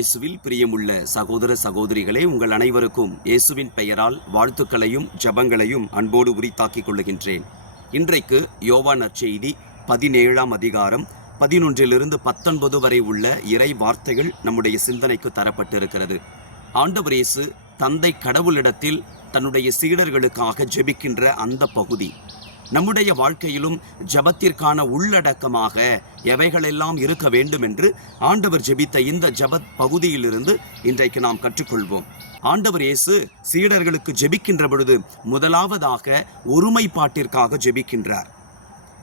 இயேசுவில் பிரியமுள்ள சகோதர சகோதரிகளே உங்கள் அனைவருக்கும் இயேசுவின் பெயரால் வாழ்த்துக்களையும் ஜபங்களையும் அன்போடு உரித்தாக்கிக் கொள்ளுகின்றேன் இன்றைக்கு யோவா நற்செய்தி பதினேழாம் அதிகாரம் பதினொன்றிலிருந்து பத்தொன்பது வரை உள்ள இறை வார்த்தைகள் நம்முடைய சிந்தனைக்கு தரப்பட்டிருக்கிறது. ஆண்டவர் இயேசு தந்தை கடவுளிடத்தில் தன்னுடைய சீடர்களுக்காக ஜெபிக்கின்ற அந்த பகுதி. நம்முடைய வாழ்க்கையிலும் ஜபத்திற்கான உள்ளடக்கமாக எவைகளெல்லாம் இருக்க வேண்டும் என்று ஆண்டவர் ஜெபித்த இந்த ஜபத் பகுதியிலிருந்து இன்றைக்கு நாம் கற்றுக்கொள்வோம். ஆண்டவர் இயேசு சீடர்களுக்கு ஜெபிக்கின்ற பொழுது முதலாவதாக ஒருமைப்பாட்டிற்காக ஜெபிக்கின்றார்.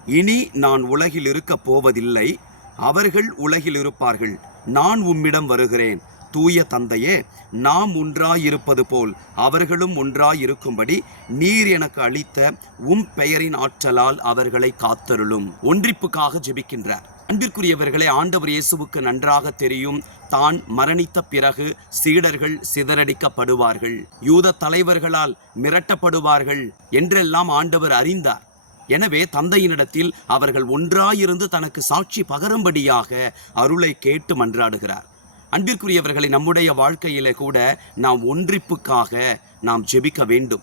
இனி நான் உலகில் இருக்கப் போவதில்லை அவர்கள் உலகில் இருப்பார்கள். நான் உம்மிடம் வருகிறேன். தூய தந்தையே நாம் ஒன்றாயிருப்பது போல் அவர்களும் ஒன்றாயிருக்கும்படி நீர் எனக்கு அளித்த உம் பெயரின் ஆற்றலால் அவர்களை காத்தருளும். ஒன்றிப்புக்காக ஜெபிக்கின்றார். அன்பிற்குரியவர்களே ஆண்டவர் இயேசுவுக்கு நன்றாக தெரியும். தான் மரணித்த பிறகு சீடர்கள் சிதறடிக்கப்படுவார்கள். யூத தலைவர்களால் மிரட்டப்படுவார்கள் என்றெல்லாம் ஆண்டவர் அறிந்தார். எனவே தந்தையினிடத்தில் அவர்கள் ஒன்றாயிருந்து தனக்கு சாட்சி பகரும்படியாக அருளை கேட்டு மன்றாடுகிறார். அன்பிற்குரியவர்களை நம்முடைய வாழ்க்கையிலே கூட நாம் ஒன்றிப்புக்காக நாம் ஜெபிக்க வேண்டும்.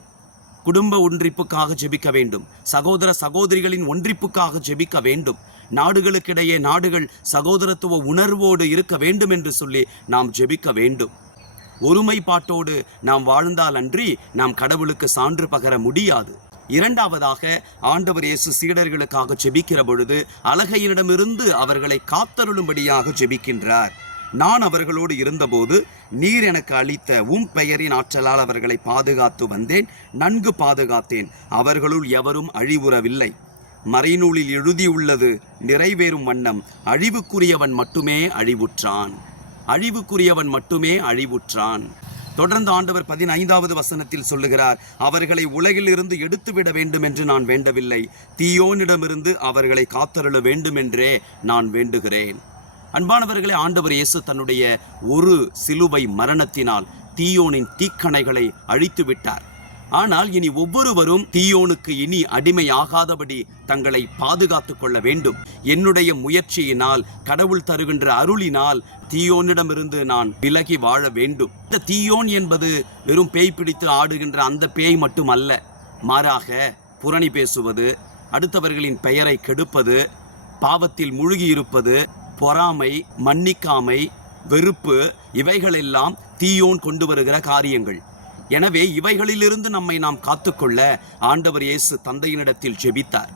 குடும்ப ஒன்றிப்புக்காக ஜெபிக்க வேண்டும். சகோதர சகோதரிகளின் ஒன்றிப்புக்காக ஜெபிக்க வேண்டும். நாடுகளுக்கிடையே நாடுகள் சகோதரத்துவ உணர்வோடு இருக்க வேண்டும் என்று சொல்லி நாம் ஜெபிக்க வேண்டும். ஒருமைப்பாட்டோடு நாம் வாழ்ந்தால் அன்றி நாம் கடவுளுக்கு சான்று பகர முடியாது. இரண்டாவதாக ஆண்டவர் இயேசு சீடர்களுக்காக ஜெபிக்கிற பொழுது அழகையனிடமிருந்து அவர்களை காத்தருளும்படியாக ஜெபிக்கின்றார். நான் அவர்களோடு இருந்தபோது நீர் எனக்கு அளித்த உம் பெயரின் ஆற்றலால் அவர்களை பாதுகாத்து வந்தேன் நன்கு பாதுகாத்தேன். அவர்களுள் எவரும் அழிவுறவில்லை. மறைநூலில் எழுதியுள்ளது நிறைவேறும் வண்ணம் அழிவுக்குரியவன் மட்டுமே அழிவுற்றான். அழிவுக்குரியவன் மட்டுமே அழிவுற்றான். தொடர்ந்து ஆண்டவர் பதினைந்தாவது வசனத்தில் சொல்லுகிறார் அவர்களை உலகிலிருந்து எடுத்துவிட வேண்டும் என்று நான் வேண்டவில்லை. தீயோனிடமிருந்து அவர்களை காத்தருள வேண்டுமென்றே நான் வேண்டுகிறேன். அன்பானவர்களே ஆண்டவர் இயேசு தன்னுடைய ஒரு சிலுவை மரணத்தினால் தீயோனின் தீக்கணைகளை அழித்து விட்டார். ஆனால் இனி ஒவ்வொருவரும் தீயோனுக்கு இனி அடிமையாகாதபடி தங்களை பாதுகாத்து கொள்ள வேண்டும். என்னுடைய முயற்சியினால் கடவுள் தருகின்ற அருளினால் தீயோனிடமிருந்து நான் விலகி வாழ வேண்டும். இந்த தீயோன் என்பது வெறும் பேய் பிடித்து ஆடுகின்ற அந்த பேய் மட்டுமல்ல மாறாக புரணி பேசுவது அடுத்தவர்களின் பெயரை கெடுப்பது பாவத்தில் மூழ்கியிருப்பது பொறாமை மன்னிக்காமை வெறுப்பு இவைகளெல்லாம் தீயோன் கொண்டு வருகிற காரியங்கள். எனவே இவைகளிலிருந்து நம்மை நாம் காத்துக்கொள்ள ஆண்டவர் இயேசு தந்தையினிடத்தில் ஜெபித்தார்.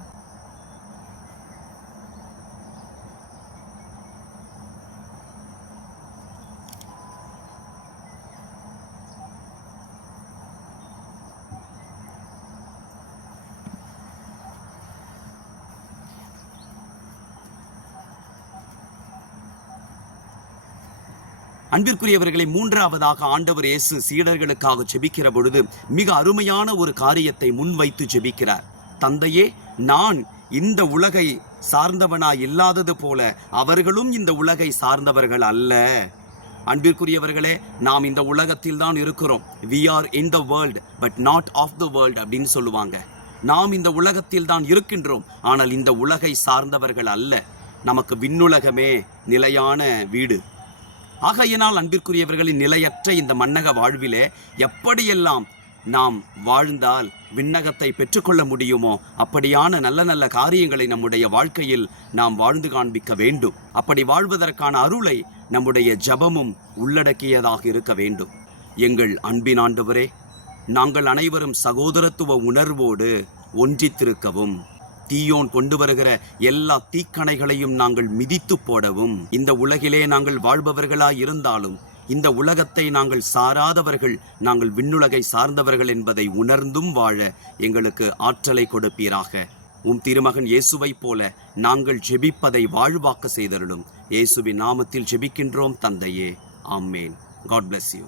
அன்பிற்குரியவர்களை மூன்றாவதாக ஆண்டவர் இயேசு சீடர்களுக்காக ஜெபிக்கிற பொழுது மிக அருமையான ஒரு காரியத்தை முன்வைத்து ஜெபிக்கிறார். தந்தையே நான் இந்த உலகை சார்ந்தவனாய் இல்லாதது போல அவர்களும் இந்த உலகை சார்ந்தவர்கள் அல்ல. அன்பிற்குரியவர்களே நாம் இந்த உலகத்தில் தான் இருக்கிறோம். We are in the world but not of the world அப்படின்னு சொல்லுவாங்க. நாம் இந்த உலகத்தில் தான் இருக்கின்றோம் ஆனால் இந்த உலகை சார்ந்தவர்கள் அல்ல. நமக்கு விண்ணுலகமே நிலையான வீடு. ஆகையினால் அன்பிற்குரியவர்களின் நிலையற்ற இந்த மன்னக வாழ்விலே எப்படியெல்லாம் நாம் வாழ்ந்தால் விண்ணகத்தை பெற்றுக்கொள்ள முடியுமோ அப்படியான நல்ல நல்ல காரியங்களை நம்முடைய வாழ்க்கையில் நாம் வாழ்ந்து காண்பிக்க வேண்டும். அப்படி வாழ்வதற்கான அருளை நம்முடைய ஜபமும் உள்ளடக்கியதாக இருக்க வேண்டும். எங்கள் அன்பின் ஆண்டவரே நாங்கள் அனைவரும் சகோதரத்துவ உணர்வோடு ஒன்றித்திருக்கவும். தீயோன் கொண்டு வருகிற எல்லா தீக்கணைகளையும் நாங்கள் மிதித்து போடவும் இந்த உலகிலே நாங்கள் வாழ்பவர்களாய் இருந்தாலும் இந்த உலகத்தை நாங்கள் சாராதவர்கள் நாங்கள் விண்ணுலகை சார்ந்தவர்கள் என்பதை உணர்ந்தும் வாழ எங்களுக்கு ஆற்றலை கொடுப்பீராக. உம் திருமகன் இயேசுவைப் போல நாங்கள் ஜெபிப்பதை வாழ்வாக்க செய்தருளும். இயேசுவின் நாமத்தில் ஜெபிக்கின்றோம் தந்தையே. ஆம்மேன் காட் பிளஸ் யூ